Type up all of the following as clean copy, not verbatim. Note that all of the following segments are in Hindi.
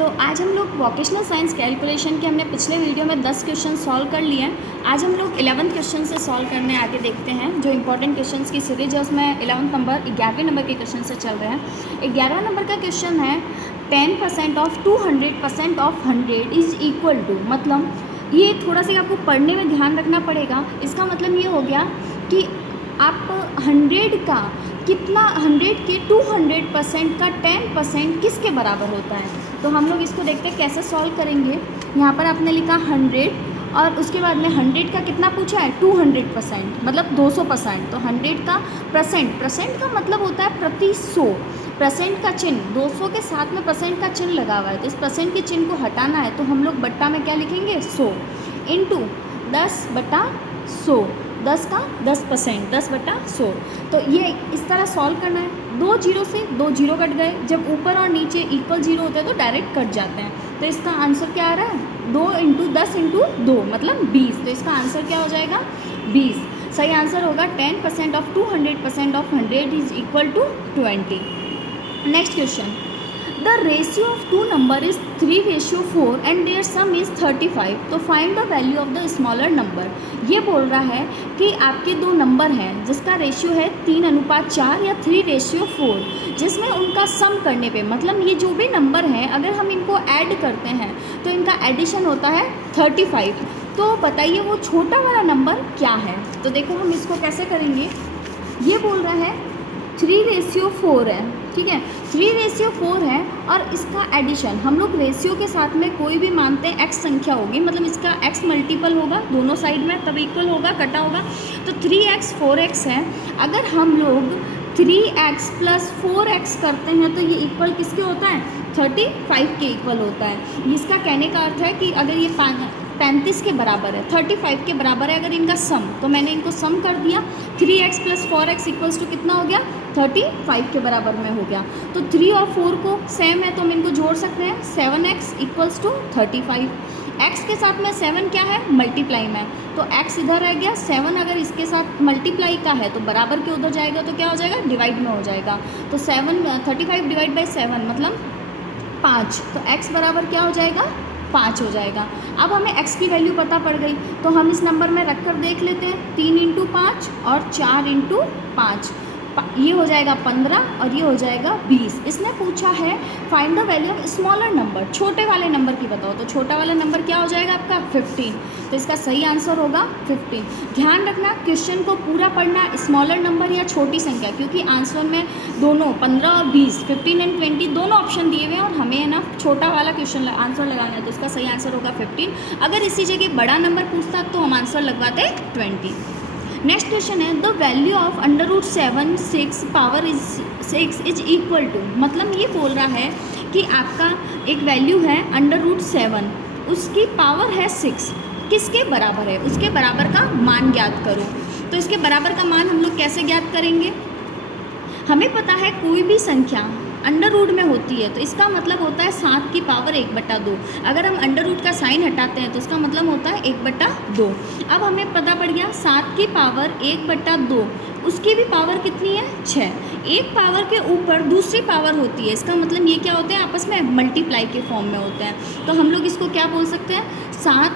तो आज हम लोग वोकेशनल साइंस कैलकुलेशन के हमने पिछले वीडियो में 10 क्वेश्चन सॉल्व कर लिए हैं। आज हम लोग 11th क्वेश्चन से सॉल्व करने आगे देखते हैं। जो इंपॉर्टेंट क्वेश्चंस की सीरीज है उसमें 11वें नंबर के क्वेश्चन से चल रहे हैं। 11वां नंबर का क्वेश्चन है 10% of 200% of 100 is equal to, मतलब ये थोड़ा सा आपको पढ़ने में ध्यान रखना पड़ेगा। इसका मतलब ये हो गया कि आप 100 का कितना, 100 के 200% का 10% किसके बराबर होता है। तो हम लोग इसको देखते हैं कैसे सॉल्व करेंगे। यहाँ पर आपने लिखा 100 और उसके बाद में 100 का कितना पूछा है 200%, मतलब 200%। तो 100 का परसेंट का मतलब होता है प्रति 100। परसेंट का चिन्ह 200 के साथ में परसेंट का चिन्ह लगा हुआ है, तो इस परसेंट के चिन्ह को हटाना है तो हम लोग बट्टा में क्या लिखेंगे 100 इंटू 10/100। 10 का 10%, 10/100। तो ये इस तरह सॉल्व करना है। 2 जीरो से 2 जीरो कट गए, जब ऊपर और नीचे इक्वल जीरो होते हैं तो डायरेक्ट कट जाते हैं। तो इसका आंसर क्या आ रहा है 2 × 10 × 2 मतलब 20। तो इसका आंसर क्या हो जाएगा 20। सही आंसर होगा 10% of 200% of 100 is equal to 20। Next question, the ratio of two number is 3:4 and their sum is 35। तो find the value of the smaller number. ये बोल रहा है कि आपके दो नंबर हैं जिसका रेशियो है 3:4 या 3:4, जिसमें उनका सम करने पे, मतलब ये जो भी नंबर हैं अगर हम इनको ऐड करते हैं तो इनका एडिशन होता है 35। तो बताइए वो छोटा वाला नंबर क्या है। तो देखो हम इसको कैसे करेंगे। ये बोल रहा है 3:4 है, ठीक है, 3:4 है और इसका एडिशन हम लोग रेशियो के साथ में कोई भी मानते हैं x संख्या होगी, मतलब इसका x मल्टीपल होगा दोनों साइड में तब इक्वल होगा, कटा होगा। तो 3x 4x है। अगर हम लोग 3x + 4x करते हैं तो ये इक्वल किसके होता है 35 के इक्वल होता है। इसका कहने का अर्थ है कि अगर ये 35 के बराबर है, 35 के बराबर है अगर इनका सम, तो मैंने इनको सम कर दिया। 3x + 4x इक्वल्स टू कितना हो गया 35 के बराबर में हो गया। तो 3 और 4 को सेम है तो हम इनको जोड़ सकते हैं। 7x equals to 35। x के साथ में 7 क्या है मल्टीप्लाई में, तो x इधर रह गया। 7 अगर इसके साथ मल्टीप्लाई का है तो बराबर के उधर जाएगा तो क्या हो जाएगा डिवाइड में हो जाएगा। तो 35 डिवाइड बाई 7 मतलब 5। तो x बराबर क्या हो जाएगा 5 हो जाएगा। अब हमें x की वैल्यू पता पड़ गई तो हम इस नंबर में रख कर देख लेते हैं। 3 × 5 और 4 × 5, ये हो जाएगा 15 और ये हो जाएगा 20। इसने पूछा है find the value of smaller number, छोटे वाले नंबर की बताओ। तो छोटा वाला नंबर क्या हो जाएगा आपका 15। तो इसका सही आंसर होगा 15। ध्यान रखना क्वेश्चन को पूरा पढ़ना, स्मॉलर नंबर या छोटी संख्या, क्योंकि आंसर में दोनों 15 और 20, 15 एंड 20 दोनों ऑप्शन दिए हुए हैं और हमें है ना छोटा वाला क्वेश्चन आंसर लगाना है। तो इसका सही आंसर होगा 15। अगर इसी जगह बड़ा नंबर पूछता तो हम आंसर लगवाते 20। नेक्स्ट क्वेश्चन है the value of √7 6 power is 6 is equal to, मतलब ये बोल रहा है कि आपका एक वैल्यू है √7, उसकी पावर है 6, किसके बराबर है, उसके बराबर का मान ज्ञात करो। तो इसके बराबर का मान हम लोग कैसे ज्ञात करेंगे। हमें पता है कोई भी संख्या अंडर रूट में होती है तो इसका मतलब होता है 7 की पावर 1/2। अगर हम अंडर रूट का साइन हटाते हैं तो इसका मतलब होता है 1/2। अब हमें पता पड़ गया 7 की पावर 1/2, उसकी भी पावर कितनी है 6। एक पावर के ऊपर दूसरी पावर होती है, इसका मतलब ये क्या होते हैं आपस में मल्टीप्लाई के फॉर्म में होते हैं। तो हम लोग इसको क्या बोल सकते हैं 7,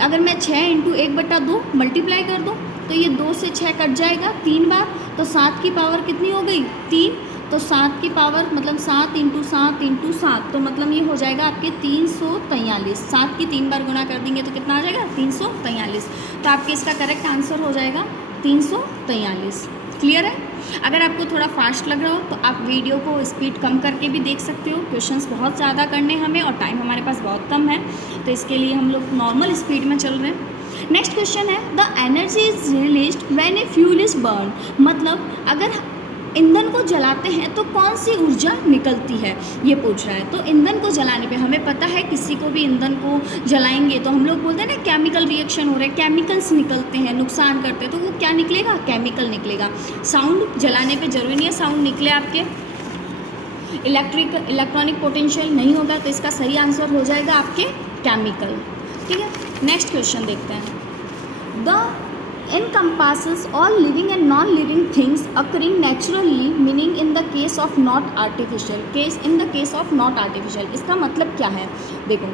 अगर मैं 6 × 1/2 मल्टीप्लाई कर दूँ तो ये 2 से 6 कट जाएगा 3 बार, तो 7 की पावर कितनी हो गई 3। तो 7 की पावर मतलब 7 × 7 × 7, तो मतलब ये हो जाएगा आपके 343। 7 की 3 बार गुणा कर देंगे तो कितना आ जाएगा 343। तो आपके इसका करेक्ट आंसर हो जाएगा 343। क्लियर है। अगर आपको थोड़ा फास्ट लग रहा हो तो आप वीडियो को स्पीड कम करके भी देख सकते हो। क्वेश्चंस बहुत ज़्यादा करने हमें और टाइम हमारे पास बहुत कम है, तो इसके लिए हम लोग नॉर्मल स्पीड में चल रहे हैं। नेक्स्ट क्वेश्चन है the energy is released when a fuel is burn, मतलब अगर ईंधन को जलाते हैं तो कौन सी ऊर्जा निकलती है ये पूछ रहा है। तो ईंधन को जलाने पे हमें पता है किसी को भी ईंधन को जलाएंगे तो हम लोग बोलते हैं ना केमिकल रिएक्शन हो रहा है, केमिकल्स निकलते हैं, नुकसान करते हैं, तो वो क्या निकलेगा केमिकल निकलेगा। साउंड जलाने पे जरूरी नहीं है साउंड निकले आपके, इलेक्ट्रॉनिक पोटेंशियल नहीं होगा, तो इसका सही आंसर हो जाएगा आपके केमिकल। ठीक है। नेक्स्ट क्वेश्चन देखते हैं the encompasses all living and non-living things occurring naturally, meaning in the case of not artificial. In the case of not artificial, इसका मतलब क्या है? देखो,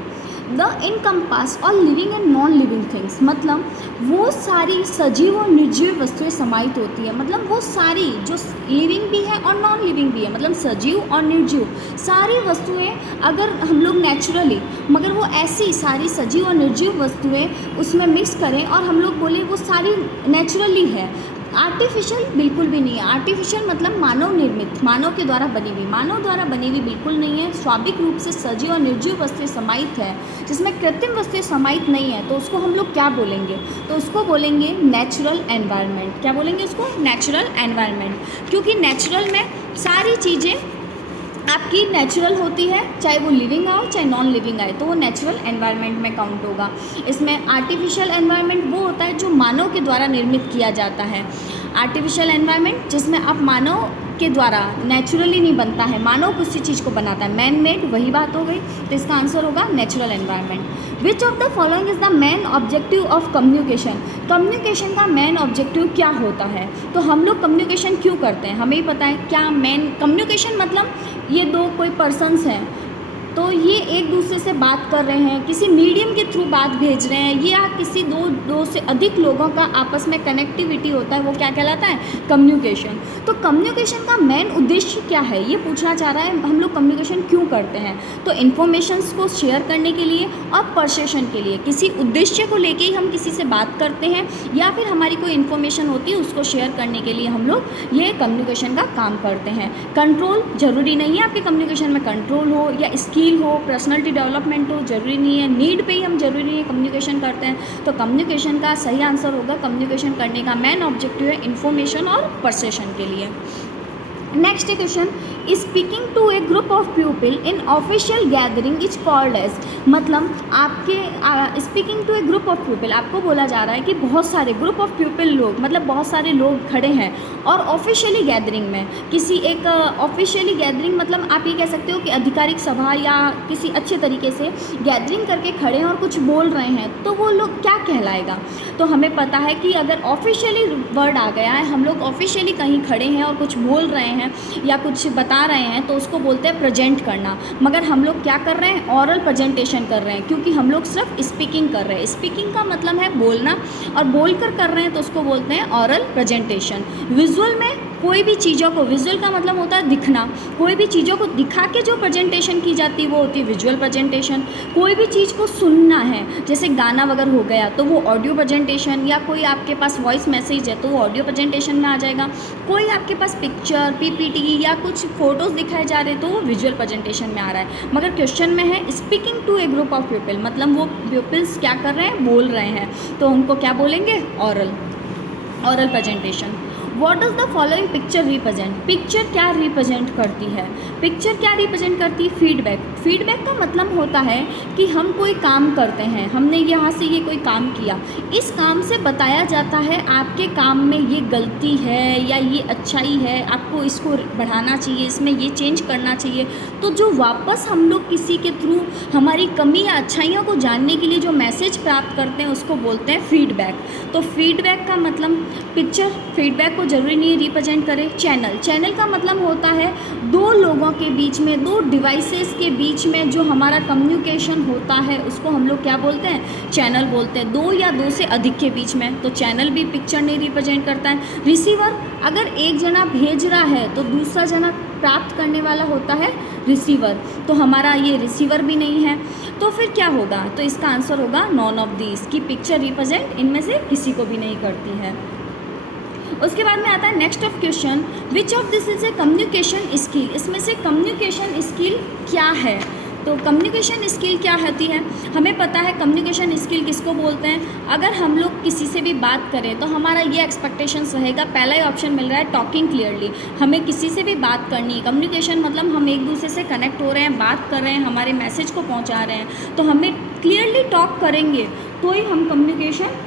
the encompass all living and non living things, मतलब वो सारी सजीव और निर्जीव वस्तुएं समाहित होती है, मतलब वो सारी जो लिविंग भी है और नॉन लिविंग भी है, मतलब सजीव और निर्जीव सारी वस्तुएं अगर हम लोग नेचुरली, मगर वो ऐसी सारी सजीव और निर्जीव वस्तुएं उसमें मिक्स करें और हम लोग बोले वो सारी नेचुरली है, आर्टिफिशियल बिल्कुल भी नहीं है। आर्टिफिशियल मतलब मानव निर्मित, मानव के द्वारा बनी हुई, मानव द्वारा बनी हुई बिल्कुल नहीं है। स्वाभाविक रूप से सजीव और निर्जीव वस्तुएं समाहित है, जिसमें कृत्रिम वस्तुएं समाहित नहीं है, तो उसको हम लोग क्या बोलेंगे? तो उसको बोलेंगे नेचुरल एनवायरनमेंट। क्या बोलेंगे उसको? नेचुरल एनवायरनमेंट, क्योंकि नेचुरल में सारी चीज़ें आपकी नेचुरल होती है, चाहे वो लिविंग आए चाहे नॉन लिविंग आए, तो वो नेचुरल एनवायरनमेंट में काउंट होगा। इसमें आर्टिफिशियल एनवायरनमेंट वो होता है जो मानव के द्वारा निर्मित किया जाता है। आर्टिफिशियल एनवायरनमेंट जिसमें आप मानव के द्वारा नेचुरली नहीं बनता है, मानव किसी चीज़ को बनाता है, मैन मेड, वही बात हो गई। तो इसका आंसर होगा natural environment. Which of the following is the main objective of communication? Communication का मेन ऑब्जेक्टिव क्या होता है? तो हम लोग कम्युनिकेशन क्यों करते हैं, हमें ही पता है। क्या मेन कम्युनिकेशन मतलब ये दो कोई पर्सन्स हैं तो ये एक दूसरे से बात कर रहे हैं, किसी मीडियम के थ्रू बात भेज रहे हैं, या किसी दो से अधिक लोगों का आपस में कनेक्टिविटी होता है, वो क्या कहलाता है? कम्युनिकेशन। तो कम्युनिकेशन का मेन उद्देश्य क्या है, ये पूछना चाह रहा है, हम लोग कम्युनिकेशन क्यों करते हैं? तो इन्फॉर्मेशंस को शेयर करने के लिए और परसेप्शन के लिए, किसी उद्देश्य को लेके ही हम किसी से बात करते हैं, या फिर हमारी कोई इन्फॉर्मेशन होती है उसको शेयर करने के लिए हम लोग ये कम्युनिकेशन का काम करते हैं। कंट्रोल जरूरी नहीं है आपके कम्युनिकेशन में कंट्रोल हो या स्किल हो, पर्सनालिटी डेवलपमेंट हो, जरूरी नहीं है। नीड पे ही हम जरूरी नहीं है कम्युनिकेशन करते हैं। तो कम्युनिकेशन का सही आंसर होगा, कम्युनिकेशन करने का मेन ऑब्जेक्टिव है इन्फॉर्मेशन और परसेप्शन के लिए। Next question, speaking to a group of people in official gathering is called as, मतलब आपके speaking to a group of people, आपको बोला जा रहा है कि बहुत सारे ग्रुप ऑफ पीपल लोग, मतलब बहुत सारे लोग खड़े हैं और ऑफिशियली गैदरिंग में, किसी एक ऑफिशियली गैदरिंग मतलब आप ये कह सकते हो कि आधिकारिक सभा या किसी अच्छे तरीके से गैदरिंग करके खड़े हैं और कुछ बोल रहे हैं, तो वो लोग क्या कहलाएगा? तो हमें पता है कि अगर ऑफिशियली वर्ड आ गया है, हम लोग ऑफिशियली कहीं खड़े हैं और कुछ बोल रहे हैं या कुछ बता रहे हैं, तो उसको बोलते हैं प्रेजेंट करना। मगर हम लोग क्या कर रहे हैं? ऑरल प्रेजेंटेशन कर रहे हैं, क्योंकि हम लोग सिर्फ स्पीकिंग कर रहे हैं। स्पीकिंग का मतलब है बोलना, और बोलकर कर रहे हैं तो उसको बोलते हैं ऑरल प्रेजेंटेशन। विजुअल में कोई भी चीज़ों को, विजुअल का मतलब होता है दिखना, कोई भी चीज़ों को दिखा के जो प्रेजेंटेशन की जाती है वो होती है विजुअल प्रेजेंटेशन। कोई भी चीज़ को सुनना है, जैसे गाना वगैरह हो गया, तो वो ऑडियो प्रेजेंटेशन, या कोई आपके पास वॉइस मैसेज है तो वो ऑडियो प्रेजेंटेशन में आ जाएगा। कोई आपके पास पिक्चर, पीपीटी या कुछ फोटोज़ दिखाए जा रहे हैं तो वो विजुअल प्रेजेंटेशन में आ रहा है। मगर क्वेश्चन में है speaking to a group of people, मतलब वो पीपल्स क्या कर रहे हैं? बोल रहे हैं, तो उनको क्या बोलेंगे? Oral presentation. What does the following picture represent? Picture क्या रिप्रेजेंट करती है? पिक्चर क्या रिप्रेजेंट करती है? फीडबैक। फीडबैक का मतलब होता है कि हम कोई काम करते हैं, हमने यहाँ से ये कोई काम किया, इस काम से बताया जाता है आपके काम में ये गलती है या ये अच्छाई है, आपको इसको बढ़ाना चाहिए, इसमें ये चेंज करना चाहिए। तो जो वापस हम लोग किसी के थ्रू हमारी कमी या अच्छाइयों को जानने के लिए जो मैसेज प्राप्त करते हैं उसको बोलते हैं फीडबैक। तो फीडबैक का मतलब, पिक्चर फीडबैक जरूरी नहीं रिप्रेजेंट करे। चैनल का मतलब होता है दो लोगों के बीच में, दो डिवाइसेस के बीच में जो हमारा कम्युनिकेशन होता है उसको हम लोग क्या बोलते हैं? चैनल बोलते हैं। दो या दो से अधिक के बीच में, तो चैनल भी पिक्चर नहीं रिप्रेजेंट करता है। रिसीवर, अगर एक जना भेज रहा है तो दूसरा जना प्राप्त करने वाला होता है रिसीवर, तो हमारा ये रिसीवर भी नहीं है। तो फिर क्या होगा? तो इसका आंसर होगा नॉन ऑफ दीज, की पिक्चर रिप्रेजेंट इनमें से किसी को भी नहीं करती है। उसके बाद में आता है next of question, which of this is a communication skill? इसमें से कम्युनिकेशन स्किल क्या है? तो कम्युनिकेशन स्किल क्या होती है? हमें पता है कम्युनिकेशन स्किल किसको बोलते हैं। अगर हम लोग किसी से भी बात करें तो हमारा ये एक्सपेक्टेशंस रहेगा, पहला ही ऑप्शन मिल रहा है टॉकिंग क्लियरली, हमें किसी से भी बात करनी है। कम्युनिकेशन मतलब हम एक दूसरे से कनेक्ट हो रहे हैं, बात कर रहे हैं, हमारे मैसेज को पहुँचा रहे हैं, तो हमें क्लियरली टॉक करेंगे तो ही हम कम्युनिकेशन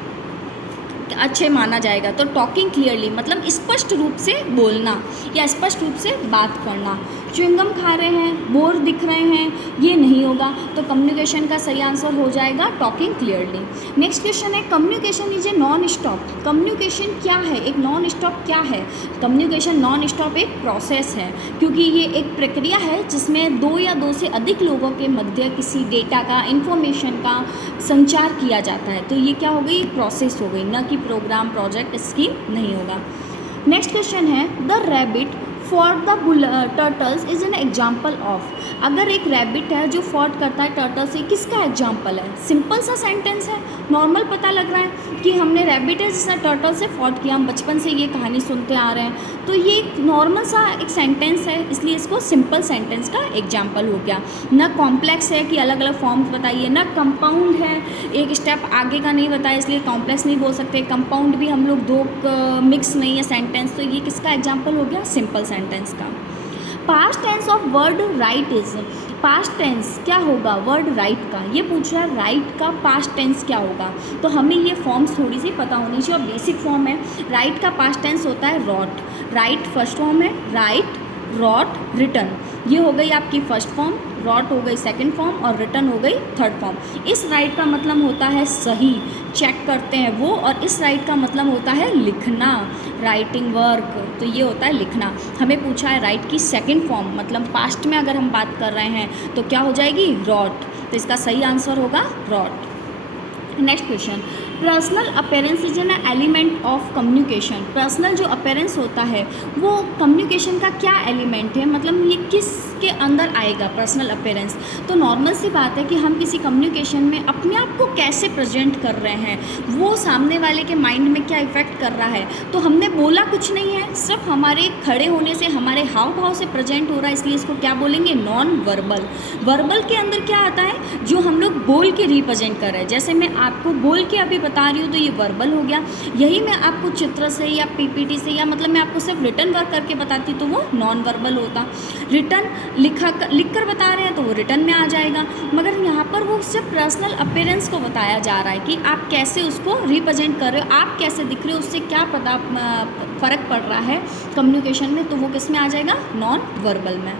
अच्छे माना जाएगा। तो टॉकिंग क्लियरली मतलब स्पष्ट रूप से बोलना या स्पष्ट रूप से बात करना। च्युइंगम खा रहे हैं, बोर दिख रहे हैं, ये नहीं होगा। तो कम्युनिकेशन का सही आंसर हो जाएगा टॉकिंग क्लियरली। नेक्स्ट क्वेश्चन है communication is a non stop. Communication क्या है, एक नॉन स्टॉप क्या है? कम्युनिकेशन नॉन स्टॉप एक प्रोसेस है, क्योंकि ये एक प्रक्रिया है जिसमें दो या दो से अधिक लोगों के मध्य किसी डेटा का, इंफॉर्मेशन का संचार किया जाता है। तो ये क्या हो गई, प्रोसेस हो गई, ना कि प्रोग्राम, प्रोजेक्ट, स्कीम नहीं होगा। नेक्स्ट क्वेश्चन है the rabbit for the turtles is an example of. अगर एक रैबिट है जो फॉट करता है टर्टल से, किसका एग्जाम्पल है? सिंपल सा सेंटेंस है, नॉर्मल पता लग रहा है कि हमने रैबिट है जिसने टर्टल से फॉट किया, हम बचपन से ये कहानी सुनते आ रहे हैं। तो ये एक नॉर्मल सा एक सेंटेंस है, इसलिए इसको सिंपल सेंटेंस का एग्जाम्पल हो गया। ना कॉम्प्लेक्स है कि अलग अलग फॉर्म्स बताइए, ना कंपाउंड है, एक स्टेप आगे का नहीं बताया इसलिए कॉम्प्लेक्स नहीं बोल सकते, कंपाउंड भी हम लोग दो मिक्स नहीं है सेंटेंस। तो ये किसका एग्जाम्पल हो गया? सिंपल सेंटेंस का। Past tense of word write is. Past tense क्या होगा वर्ड राइट का? ये पूछ रहा है राइट का पास्ट टेंस क्या होगा। तो हमें ये फॉर्म्स थोड़ी सी पता होनी चाहिए, और बेसिक फॉर्म है राइट का पास्ट टेंस होता है रॉट। राइट फर्स्ट फॉर्म है, राइट, रॉट, रिटन, ये हो गई आपकी फर्स्ट फॉर्म, रॉट हो गई सेकंड फॉर्म, और रिटन हो गई थर्ड फॉर्म। इस राइट का मतलब होता है सही, चेक करते हैं वो, और इस राइट का मतलब होता है लिखना, राइटिंग वर्क। तो ये होता है लिखना। हमें पूछा है राइट की सेकंड फॉर्म, मतलब पास्ट में अगर हम बात कर रहे हैं तो क्या हो जाएगी? रॉट। तो इसका सही आंसर होगा wrote. Next question, personal appearance is an element of communication. Personal जो अपीयरेंस होता है वो कम्युनिकेशन का क्या एलिमेंट है, मतलब ये किसके अंदर आएगा पर्सनल अपीयरेंस? तो नॉर्मल सी बात है कि हम किसी कम्युनिकेशन में अपने आप को कैसे प्रेजेंट कर रहे हैं, वो सामने वाले के माइंड में क्या इफेक्ट कर रहा है। तो हमने बोला कुछ नहीं है, सिर्फ हमारे खड़े होने से, हमारे हाव भाव से प्रेजेंट हो रहा है, इसलिए इसको क्या बोलेंगे? Non verbal. वर्बल के अंदर क्या आता है? जो हम लोग बोल के रिप्रेजेंट कर रहे हैं। जैसे मैं आपको बोल के अभी बता रही हूँ तो ये वर्बल हो गया। यही मैं आपको चित्र से या पीपीटी से, या मतलब मैं आपको सिर्फ रिटन वर्क करके बताती तो वो नॉन वर्बल होता। रिटन लिख कर बता रहे हैं तो वो रिटन में आ जाएगा। मगर यहाँ पर वो सिर्फ पर्सनल अपीयरेंस को बताया जा रहा है कि आप कैसे उसको रिप्रेजेंट कर रहे हो, आप कैसे दिख रहे हो, उससे क्या फ़र्क पड़ रहा है कम्युनिकेशन में, तो वो किस में आ जाएगा? नॉन वर्बल में।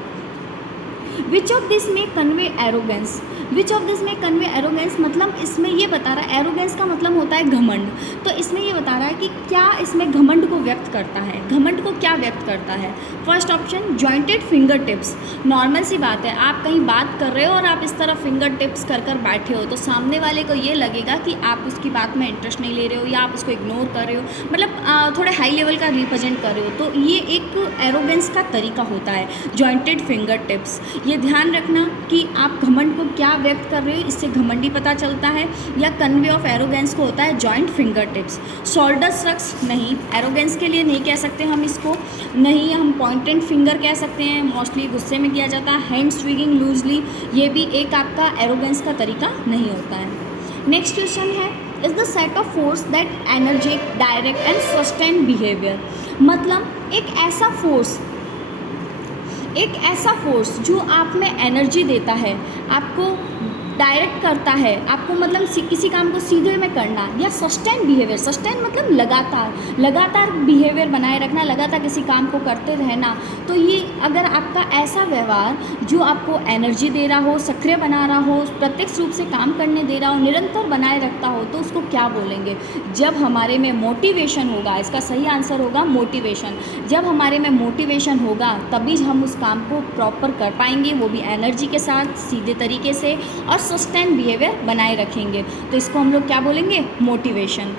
विच ऑफ दिस में convey arrogance. Which of this में कन्वे एरोगेंस मतलब इसमें ये बता रहा है, एरोगेंस का मतलब होता है घमंड। तो इसमें ये बता रहा है कि क्या इसमें घमंड को व्यक्त करता है। घमंड को क्या व्यक्त करता है? First option jointed finger tips. Normal सी बात है, आप कहीं बात कर रहे हो और आप इस तरह फिंगर टिप्स कर बैठे हो, तो सामने वाले को ये लगेगा कि आप उसकी बात में इंटरेस्ट नहीं ले रहे हो, या आप उसको इग्नोर कर रहे हो, मतलब थोड़े हाई लेवल का रिप्रेजेंट कर रहे हो। तो ये एक एरोगेंस का तरीका होता है, जॉइंटेड फिंगर टिप्स। ये ध्यान रखना कि आप घमंड को क्या व्यक्त कर रहे हो, इससे घमंडी पता चलता है। या कन्वे ऑफ एरोगेंस को होता है joint finger tips. Shoulder shrugs नहीं, एरोगेंस के लिए नहीं कह सकते हम इसको, नहीं हम पॉइंटेड फिंगर कह सकते हैं, मोस्टली गुस्से में किया जाता है। हैंड स्विंगिंग लूजली, ये भी एक आपका एरोगेंस का तरीका नहीं होता है। नेक्स्ट क्वेश्चन है is the set of force that energise, direct and sustain behaviour. मतलब एक ऐसा फोर्स जो आप में एनर्जी देता है, आपको डायरेक्ट करता है, आपको मतलब किसी काम को सीधे में करना, या सस्टेन बिहेवियर। सस्टेन मतलब लगातार बिहेवियर बनाए रखना, लगातार किसी काम को करते रहना। तो ये अगर आपका ऐसा व्यवहार जो आपको एनर्जी दे रहा हो, सक्रिय बना रहा हो, प्रत्यक्ष रूप से काम करने दे रहा हो, निरंतर बनाए रखता हो, तो उसको क्या बोलेंगे? जब हमारे में मोटिवेशन होगा, इसका सही आंसर होगा मोटिवेशन। जब हमारे में मोटिवेशन होगा तभी हम उस काम को प्रॉपर कर पाएंगे, वो भी एनर्जी के साथ, सीधे तरीके से, और सस्टेन बिहेवियर बनाए रखेंगे। तो इसको हम लोग क्या बोलेंगे? Motivation.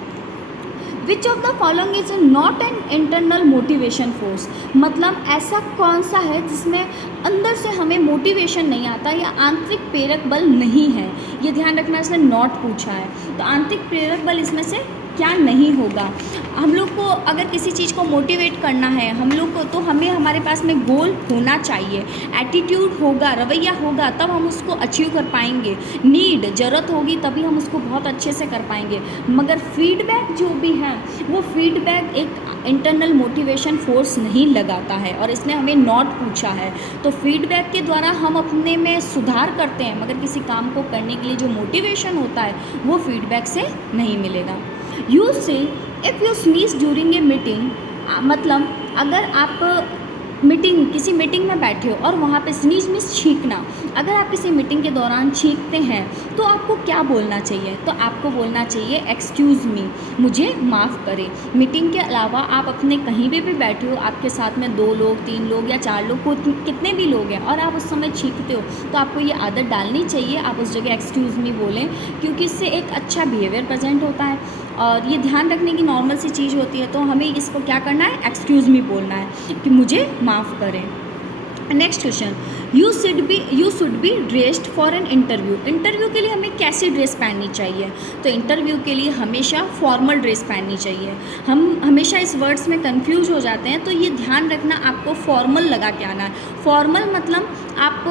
Which of the following is not an internal motivation force. मतलब ऐसा कौन सा है जिसमें अंदर से हमें मोटिवेशन नहीं आता, या आंतरिक प्रेरक बल नहीं है। ये ध्यान रखना, इसने नॉट पूछा है, तो आंतरिक प्रेरक बल इसमें से क्या नहीं होगा। हम लोग को अगर किसी चीज़ को मोटिवेट करना है हम लोग को, तो हमें हमारे पास में गोल होना चाहिए, एटीट्यूड होगा, रवैया होगा, तब हम उसको अचीव कर पाएंगे। नीड, ज़रूरत होगी तभी हम उसको बहुत अच्छे से कर पाएंगे। मगर फीडबैक जो भी है वो फीडबैक एक इंटरनल मोटिवेशन फोर्स नहीं लगाता है, और इसने हमें नॉट पूछा है। तो फीडबैक के द्वारा हम अपने में सुधार करते हैं, मगर किसी काम को करने के लिए जो मोटिवेशन होता है वो फीडबैक से नहीं मिलेगा। यू से if you sneeze during a meeting, मतलब अगर आप किसी मीटिंग में बैठे हो और वहाँ पे स्नीज मीन्स छींकना। अगर आप किसी मीटिंग के दौरान छींकते हैं तो आपको क्या बोलना चाहिए? तो आपको बोलना चाहिए एक्सक्यूज़ मी, मुझे माफ़ करें। मीटिंग के अलावा आप अपने कहीं भी बैठे हो, आपके साथ में 2 लोग 3 लोग या 4 लोग कितने भी लोग हैं और आप उस समय छींकते हो, तो आपको ये आदत डालनी चाहिए, आप उस जगह एक्सक्यूज़ मी बोलें, क्योंकि इससे एक अच्छा बिहेवियर प्रेजेंट होता है और ये ध्यान रखने की नॉर्मल सी चीज़ होती है। तो हमें इसको क्या करना है? एक्सक्यूज़ मी बोलना है कि मुझे माफ़ करें। Next question, you should be dressed for an interview. Interview के लिए हमें कैसी ड्रेस पहननी चाहिए? तो इंटरव्यू के लिए हमेशा फॉर्मल ड्रेस पहननी चाहिए। हम हमेशा इस वर्ड्स में कंफ्यूज हो जाते हैं, तो ये ध्यान रखना, आपको फॉर्मल लगा के आना है। फॉर्मल मतलब आप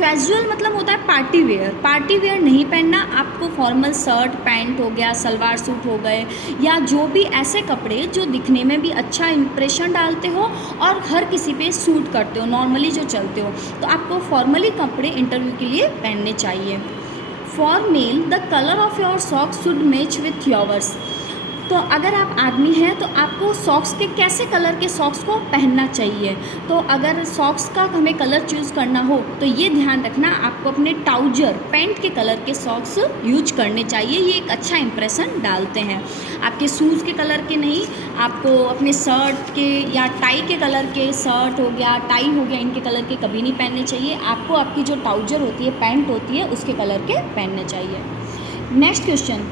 कैजुअल मतलब होता है पार्टी वेयर नहीं पहनना। आपको फॉर्मल शर्ट पैंट हो गया, सलवार सूट हो गए, या जो भी ऐसे कपड़े जो दिखने में भी अच्छा इंप्रेशन डालते हो और हर किसी पे सूट करते हो, नॉर्मली जो चलते हो, तो आपको फॉर्मली कपड़े इंटरव्यू के लिए पहनने चाहिए। For male the colour of your socks should match with yours. तो अगर आप आदमी हैं तो आपको सॉक्स के कैसे कलर के सॉक्स को पहनना चाहिए? तो अगर सॉक्स का हमें कलर चूज़ करना हो तो ये ध्यान रखना, आपको अपने ट्राउजर पैंट के कलर के सॉक्स यूज करने चाहिए। ये एक अच्छा इंप्रेशन डालते हैं। आपके शूज़ के कलर के नहीं, आपको अपने शर्ट के या टाई के कलर के, शर्ट हो गया टाई हो गया, इनके कलर के कभी नहीं पहनने चाहिए। आपको आपकी जो ट्राउजर होती है, पैंट होती है, उसके कलर के पहनने चाहिए। Next question,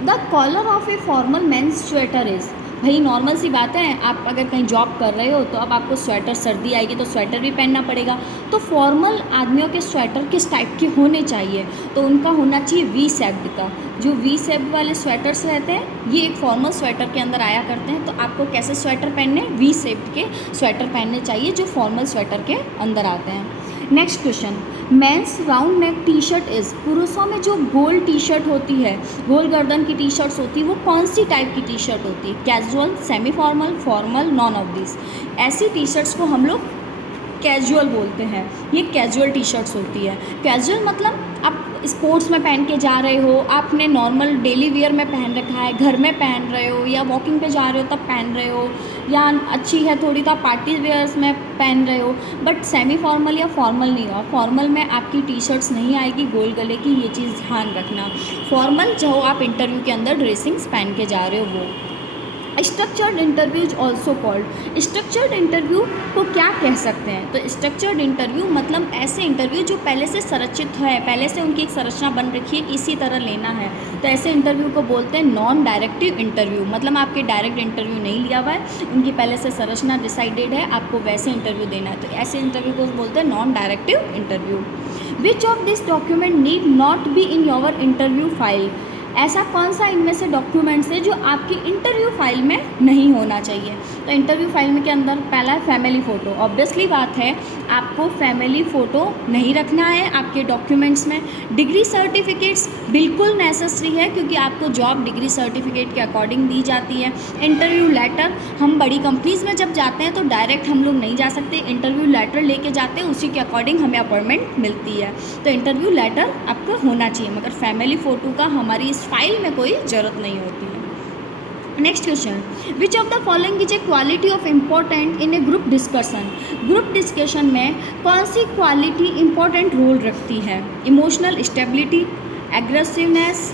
the collar of a formal men's sweater is. भाई नॉर्मल सी बात है, आप अगर कहीं जॉब कर रहे हो तो अब आपको स्वेटर, सर्दी आएगी तो स्वेटर भी पहनना पड़ेगा। तो फॉर्मल आदमियों के स्वेटर किस टाइप के होने चाहिए? तो उनका होना चाहिए वी शेप्ड का। जो वी शेप्ड वाले स्वेटर्स रहते हैं ये एक फॉर्मल स्वेटर के अंदर आया करते हैं। तो आपको कैसे स्वेटर पहनने? वी शेप्ड के स्वेटर पहनने चाहिए जो फॉर्मल स्वेटर के अंदर आते हैं। Next question, men's round neck T shirt is. पुरुषों में जो गोल टी शर्ट होती है, गोल गर्दन की टी शर्ट्स होती है, वो कौन सी टाइप की टी शर्ट होती है? Casual, semi formal, formal, none of this. ऐसी टी शर्ट्स को हम लोग कैजुअल बोलते हैं। ये कैजुअल टी शर्ट्स होती है। कैजुअल मतलब आप स्पोर्ट्स में पहन के जा रहे हो, आपने नॉर्मल डेली वेयर में पहन रखा है, घर में पहन रहे हो या वॉकिंग पे जा रहे हो तब पहन रहे हो, या अच्छी है थोड़ी तो आप पार्टी वेयर्स में पहन रहे हो, बट सेमी फॉर्मल या फॉर्मल नहीं हो। फॉर्मल में आपकी टी शर्ट्स नहीं आएगी गोल गले की, ये चीज़ ध्यान रखना। फॉर्मल जो आप इंटरव्यू के अंदर ड्रेसिंग्स पहन के जा रहे हो वो। Structured interview is also called. Structured interview को क्या कह सकते हैं? तो स्ट्रक्चर्ड इंटरव्यू मतलब ऐसे इंटरव्यू जो पहले से संरचित है, पहले से उनकी एक संरचना बन रखी है, इसी तरह लेना है, तो ऐसे इंटरव्यू को बोलते हैं नॉन डायरेक्टिव इंटरव्यू। मतलब आपके डायरेक्ट इंटरव्यू नहीं लिया हुआ है, उनकी पहले से संरचना डिसाइडेड है, आपको वैसे इंटरव्यू देना है, तो ऐसे इंटरव्यू को बोलते हैं non directive interview. Which of this document need not be in your interview file. ऐसा कौन सा इनमें से डॉक्यूमेंट्स है जो आपकी इंटरव्यू फाइल में नहीं होना चाहिए? तो इंटरव्यू फाइल में के अंदर पहला है फैमिली फ़ोटो। ऑब्वियसली बात है आपको फैमिली फ़ोटो नहीं रखना है आपके डॉक्यूमेंट्स में। डिग्री सर्टिफिकेट्स बिल्कुल नेसेसरी है क्योंकि आपको जॉब डिग्री सर्टिफिकेट के अकॉर्डिंग दी जाती है। इंटरव्यू लेटर, हम बड़ी कंपनीज़ में जब जाते हैं तो डायरेक्ट हम लोग नहीं जा सकते, इंटरव्यू लेटर लेके जाते हैं, उसी के अकॉर्डिंग हमें अपॉइंटमेंट मिलती है। तो इंटरव्यू लेटर आपको होना चाहिए, मगर फैमिली फ़ोटो का हमारी इस फाइल में कोई ज़रूरत नहीं होती है। Next question, which of the following is a quality of important in a group discussion. Group discussion में कौन सी क्वालिटी इंपॉर्टेंट रोल रखती है? इमोशनल स्टेबिलिटी, एग्रेसिवनेस,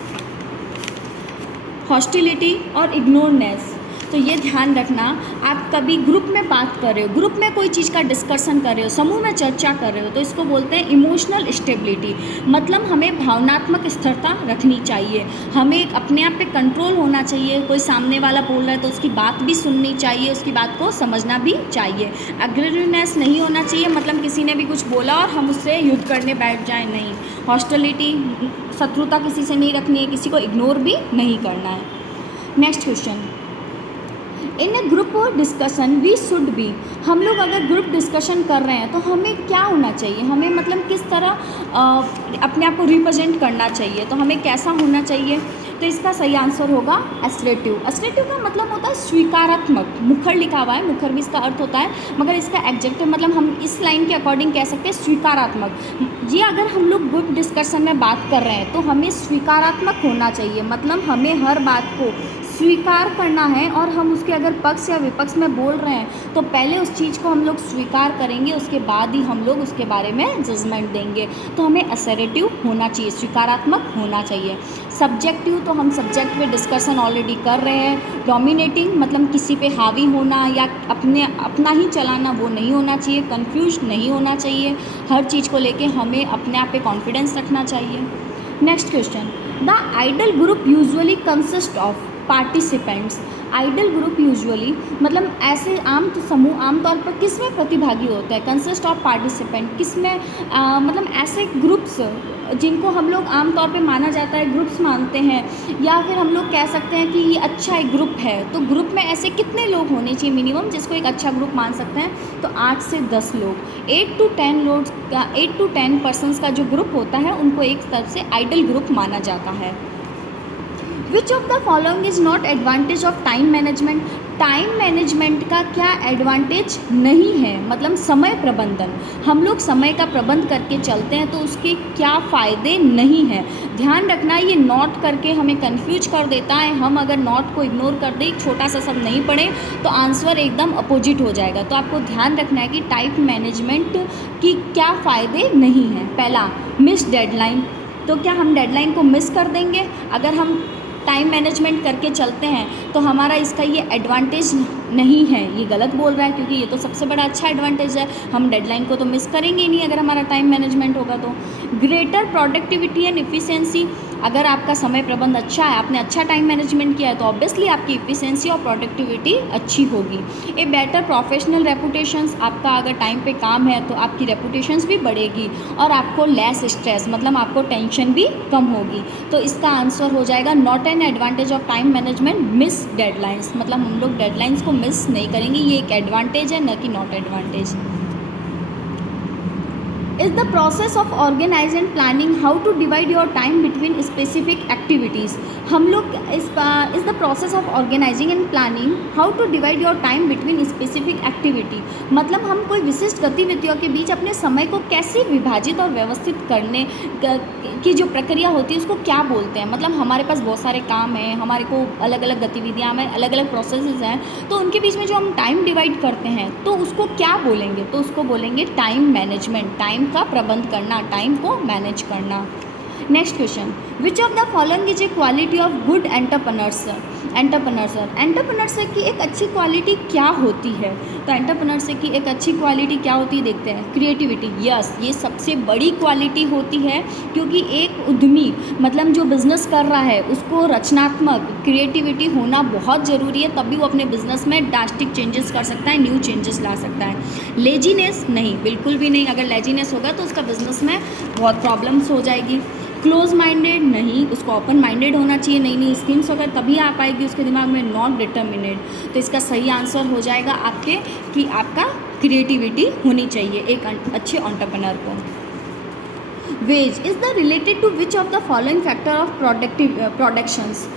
हॉस्टिलिटी और इग्नोरनेस। तो ये ध्यान रखना, आप कभी ग्रुप में बात कर रहे हो, ग्रुप में कोई चीज़ का डिस्कशन कर रहे हो, समूह में चर्चा कर रहे हो, तो इसको बोलते हैं इमोशनल स्टेबिलिटी। मतलब हमें भावनात्मक स्थिरता रखनी चाहिए, हमें अपने आप पे कंट्रोल होना चाहिए। कोई सामने वाला बोल रहा है तो उसकी बात भी सुननी चाहिए, उसकी बात को समझना भी चाहिए। एग्रेसिवनेस नहीं होना चाहिए, मतलब किसी ने भी कुछ बोला और हम उससे युद्ध करने बैठ जाएं, नहीं। हॉस्टिलिटी, शत्रुता किसी से नहीं रखनी है, किसी को इग्नोर भी नहीं करना है। Next question, in a group discussion we should be. हम लोग अगर ग्रुप डिस्कशन कर रहे हैं तो हमें क्या होना चाहिए? हमें मतलब किस तरह अपने आप को रिप्रेजेंट करना चाहिए, तो हमें कैसा होना चाहिए? तो तो इसका सही आंसर होगा असर्टिव। असर्टिव का मतलब होता है स्वीकारात्मक। मुखर लिखा हुआ है, मुखर भी इसका अर्थ होता है, मगर इसका एग्जेक्टिव मतलब हम इस लाइन के अकॉर्डिंग कह सकते हैं स्वीकारात्मक। जी अगर हम लोग ग्रुप डिस्कशन में बात कर रहे हैं तो हमें स्वीकारात्मक होना चाहिए, मतलब हमें हर बात को स्वीकार करना है, और हम उसके अगर पक्ष या विपक्ष में बोल रहे हैं तो पहले उस चीज़ को हम लोग स्वीकार करेंगे, उसके बाद ही हम लोग उसके बारे में जजमेंट देंगे। तो हमें असर्टिव होना चाहिए, स्वीकारात्मक होना चाहिए। सब्जेक्टिव तो हम सब्जेक्ट पे डिस्कशन ऑलरेडी कर रहे हैं। डोमिनेटिंग मतलब किसी पे हावी होना या अपना ही चलाना, वो नहीं होना चाहिए। कंफ्यूज नहीं होना चाहिए, हर चीज़ को लेके हमें अपने आप पे कॉन्फिडेंस रखना चाहिए। Next question, the ideal group usually consist of participants. Ideal group usually मतलब ऐसे समूह आमतौर पर किस में प्रतिभागी होता है। कंसिस्ट ऑफ पार्टिसिपेंट किस में मतलब ऐसे ग्रुप्स जिनको हम लोग आमतौर पे माना जाता है, ग्रुप्स मानते हैं, या फिर हम लोग कह सकते हैं कि ये अच्छा एक ग्रुप है। तो ग्रुप में ऐसे कितने लोग होने चाहिए मिनिमम जिसको एक अच्छा ग्रुप मान सकते हैं? तो 8 से 10 लोग, 8 to 10 लोग का 8 to 10 पर्सनस का जो ग्रुप होता है उनको एक तरफ से आइडल ग्रुप माना जाता है। विच of the following is not advantage of time management. Time management का क्या एडवांटेज नहीं है, मतलब समय प्रबंधन, हम लोग समय का प्रबंध करके चलते हैं तो उसके क्या फ़ायदे नहीं हैं। ध्यान रखना, ये नोट करके हमें कंफ्यूज कर देता है। हम अगर नोट को इग्नोर कर दें, छोटा सा सब नहीं पढ़ें तो आंसर एकदम अपोजिट हो जाएगा। तो आपको ध्यान रखना है कि टाइम मैनेजमेंट की क्या फ़ायदे नहीं हैं। पहला, मिस डेडलाइन। तो क्या हम डेडलाइन को मिस कर देंगे? अगर हम टाइम मैनेजमेंट करके चलते हैं तो हमारा इसका ये एडवांटेज नहीं है। ये गलत बोल रहा है, क्योंकि ये तो सबसे बड़ा अच्छा एडवांटेज है। हम डेडलाइन को तो मिस करेंगे ही नहीं अगर हमारा टाइम मैनेजमेंट होगा तो। ग्रेटर प्रोडक्टिविटी एंड इफ़िशियंसी, अगर आपका समय प्रबंध अच्छा है, आपने अच्छा टाइम मैनेजमेंट किया है तो ऑब्वियसली आपकी इफ़िशियंसी और प्रोडक्टिविटी अच्छी होगी। ए बेटर प्रोफेशनल रेपुटेशंस, आपका अगर टाइम पे काम है तो आपकी रेपुटेशंस भी बढ़ेगी और आपको लेस स्ट्रेस मतलब आपको टेंशन भी कम होगी। तो इसका आंसर हो जाएगा not an advantage of time management, miss deadlines. मतलब हम लोग डेडलाइंस को मिस नहीं करेंगे, ये एक एडवांटेज है, न कि not advantage. Is the process of organize and planning how to divide your time between specific activities. हम लोग is the process of organizing and planning how to divide your time between specific activity, मतलब हम कोई विशिष्ट गतिविधियों के बीच अपने समय को कैसे विभाजित और व्यवस्थित करने की जो प्रक्रिया होती है उसको क्या बोलते हैं। मतलब हमारे पास बहुत सारे काम हैं, हमारे को अलग अलग गतिविधियाँ में अलग अलग प्रोसेसेस हैं, तो उनके बीच में जो हम टाइम डिवाइड करते हैं तो उसको क्या बोलेंगे? तो उसको बोलेंगे टाइम मैनेजमेंट। टाइम का प्रबंध करना, टाइम को मैनेज करना। Next question, which of the following is a quality of good entrepreneur. Entrepreneurship की एक अच्छी क्वालिटी क्या होती है? तो एंटरप्रेन्योरशिप की एक अच्छी क्वालिटी क्या होती है देखते हैं। क्रिएटिविटी, यस, ये सबसे बड़ी क्वालिटी होती है, क्योंकि एक उद्यमी मतलब जो बिज़नेस कर रहा है उसको रचनात्मक क्रिएटिविटी होना बहुत ज़रूरी है, तभी वो अपने बिजनेस में ड्रास्टिक चेंजेस कर सकता है, न्यू चेंजेस ला सकता है। लेजीनेस नहीं, बिल्कुल भी नहीं। अगर लेजीनेस होगा तो उसका बिजनेस में बहुत प्रॉब्लम्स हो जाएगी। क्लोज माइंडेड नहीं, उसको ओपन माइंडेड होना चाहिए, नई नई स्कीम्स अगर तभी आ पाएगी उसके दिमाग में। नॉट डिटर्मिनेड, तो इसका सही आंसर हो जाएगा आपके कि आपका क्रिएटिविटी होनी चाहिए एक अच्छे एंटरप्रेन्योर को। Wage is the related to which of the following factor of productions.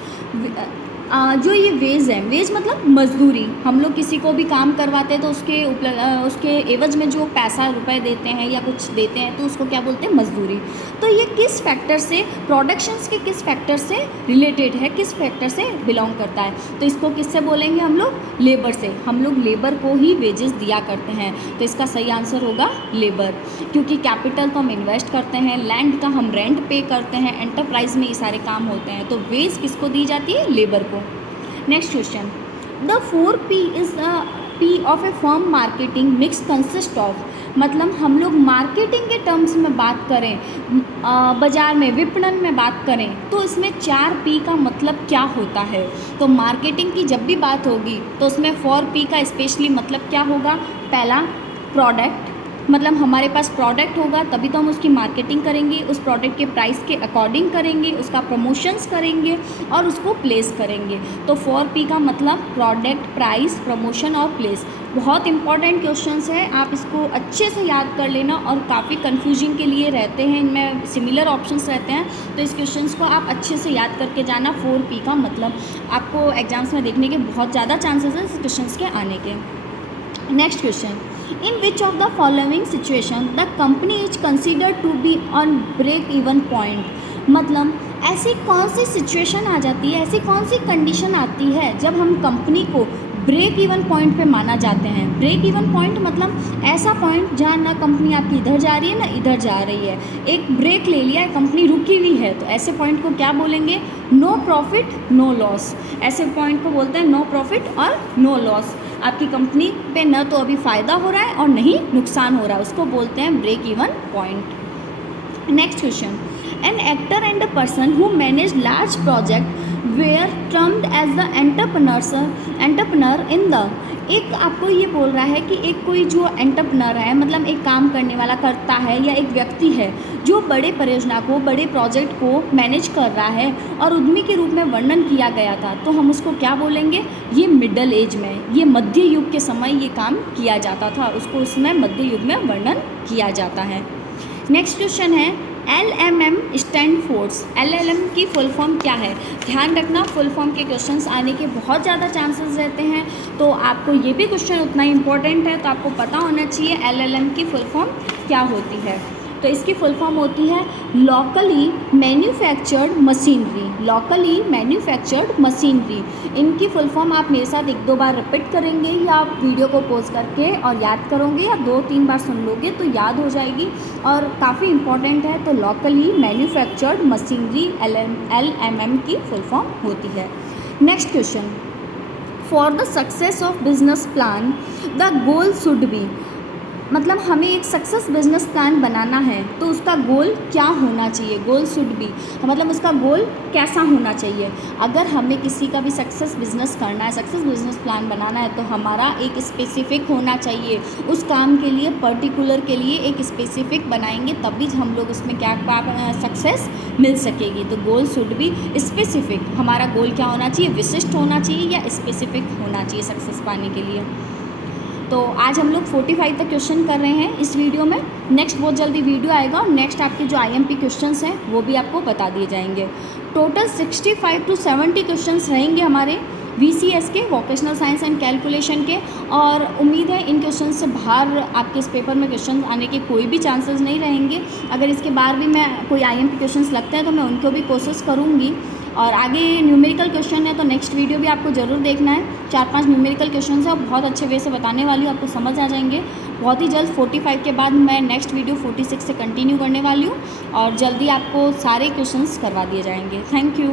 जो ये वेज है, वेज मतलब मजदूरी। हम लोग किसी को भी काम करवाते हैं तो उसके एवज में जो पैसा रुपए देते हैं या कुछ देते हैं तो उसको क्या बोलते हैं? मजदूरी। तो ये किस फैक्टर से, प्रोडक्शंस के किस फैक्टर से रिलेटेड है, किस फैक्टर से बिलोंग करता है? तो इसको किससे बोलेंगे हम लोग? लेबर से। हम लोग लेबर को ही वेजेस दिया करते हैं, तो इसका सही आंसर होगा लेबर। क्योंकि कैपिटल तो हम इन्वेस्ट करते हैं, लैंड का हम रेंट पे करते हैं, एंटरप्राइज में ये सारे काम होते हैं, तो वेज किसको दी जाती है? लेबर को। Next question, the 4P is P of A firm marketing mix consist of. मतलब हम लोग मार्केटिंग के टर्म्स में बात करें, बाज़ार में विपणन में बात करें तो इसमें 4P का मतलब क्या होता है? तो मार्केटिंग की जब भी बात होगी तो उसमें 4P का स्पेशली मतलब क्या होगा? पहला, प्रोडक्ट, मतलब हमारे पास प्रोडक्ट होगा तभी तो हम उसकी मार्केटिंग करेंगे, उस प्रोडक्ट के प्राइस के अकॉर्डिंग करेंगे, उसका प्रमोशंस करेंगे और उसको प्लेस करेंगे। तो 4P का मतलब प्रोडक्ट, प्राइस, प्रमोशन और प्लेस। बहुत इंपॉर्टेंट क्वेश्चंस है, आप इसको अच्छे से याद कर लेना। और काफ़ी कन्फ्यूजिंग के लिए रहते हैं, इनमें सिमिलर ऑप्शंस रहते हैं, तो इस क्वेश्चंस को आप अच्छे से याद करके जाना। 4P का मतलब आपको एग्जाम्स में देखने के बहुत ज़्यादा चांसेस हैं इस क्वेश्चंस के आने के। Next question, in which of the following situation the company is considered to be on break even point. मतलब ऐसी कौन सी सिचुएशन आ जाती है, ऐसी कौन सी कंडीशन आती है जब हम कंपनी को ब्रेक इवन पॉइंट पे माना जाते हैं। ब्रेक इवन पॉइंट मतलब ऐसा पॉइंट जहाँ ना कंपनी आपकी इधर जा रही है ना इधर जा रही है, एक ब्रेक ले लिया है, कंपनी रुकी हुई है, तो ऐसे पॉइंट को क्या बोलेंगे? No profit no loss. ऐसे पॉइंट को बोलते हैं नो प्रॉफिट और नो लॉस। आपकी कंपनी पे न तो अभी फ़ायदा हो रहा है और नहीं नुकसान हो रहा है, उसको बोलते हैं break even point. Next question, an actor and a person who manage large project were termed as the entrepreneur in the. एक आपको ये बोल रहा है कि एक कोई जो एंटरप्रेन्योर है, मतलब एक काम करने वाला करता है या एक व्यक्ति है जो बड़े परियोजना को, बड़े प्रोजेक्ट को मैनेज कर रहा है और उद्यमी के रूप में वर्णन किया गया था, तो हम उसको क्या बोलेंगे? ये मिडल एज में, ये मध्य युग के समय ये काम किया जाता था, उसको उसमें मध्य युग में वर्णन किया जाता है। नेक्स्ट क्वेश्चन है, LMM स्टैंड फोर्स। LLM की फुल फॉर्म क्या है? ध्यान रखना, फुल फॉर्म के क्वेश्चंस आने के बहुत ज़्यादा चांसेस रहते हैं, तो आपको ये भी क्वेश्चन उतना ही इंपॉर्टेंट है, तो आपको पता होना चाहिए LLM की फुल फॉर्म क्या होती है। तो इसकी फुल फॉर्म होती है locally manufactured machinery. Locally manufactured machinery, इनकी फुल फॉर्म आप मेरे साथ 1-2 बार रिपीट करेंगे या आप वीडियो को पॉज करके और याद करोगे या 2-3 बार सुन लोगे तो याद हो जाएगी और काफ़ी इंपॉर्टेंट है। तो लोकली मैन्युफैक्चर्ड मशीनरी LMM की फुल फॉर्म होती है। Next question, for the success of business plan the goal should be. मतलब हमें एक सक्सेस बिजनेस प्लान बनाना है तो उसका गोल क्या होना चाहिए? गोल शुड बी मतलब उसका गोल कैसा होना चाहिए? अगर हमें किसी का भी सक्सेस बिजनेस करना है, सक्सेस बिजनेस प्लान बनाना है, तो हमारा एक स्पेसिफिक होना चाहिए। उस काम के लिए पर्टिकुलर के लिए एक स्पेसिफिक बनाएंगे तभी हम लोग उसमें क्या सक्सेस मिल सकेगी। तो गोल शुड बी स्पेसिफिक। हमारा गोल क्या होना चाहिए? विशिष्ट होना चाहिए या स्पेसिफिक होना चाहिए सक्सेस पाने के लिए। तो आज हम लोग 45 तक क्वेश्चन कर रहे हैं इस वीडियो में। नेक्स्ट बहुत जल्दी वीडियो आएगा और नेक्स्ट आपके जो IMP क्वेश्चंस हैं वो भी आपको बता दिए जाएंगे। टोटल 65 to 70 क्वेश्चंस रहेंगे हमारे VCS के, वोकेशनल साइंस एंड कैलकुलेशन के, और उम्मीद है इन क्वेश्चन से बाहर आपके इस पेपर में क्वेश्चन आने के कोई भी चांसेस नहीं रहेंगे। अगर इसके बाहर भी मैं कोई IMP क्वेश्चंस लगते हैं तो मैं उनको भी कोशिश करूँगी। और आगे न्यूमेरिकल क्वेश्चन है तो नेक्स्ट वीडियो भी आपको ज़रूर देखना है। 4-5 न्यूमेरिकल क्वेश्चन है और बहुत अच्छे वे से बताने वाली हूँ, आपको समझ आ जाएंगे बहुत ही जल्द। 45 के बाद मैं नेक्स्ट वीडियो 46 से कंटिन्यू करने वाली हूँ और जल्दी आपको सारे क्वेश्चंस करवा दिए जाएंगे। Thank you.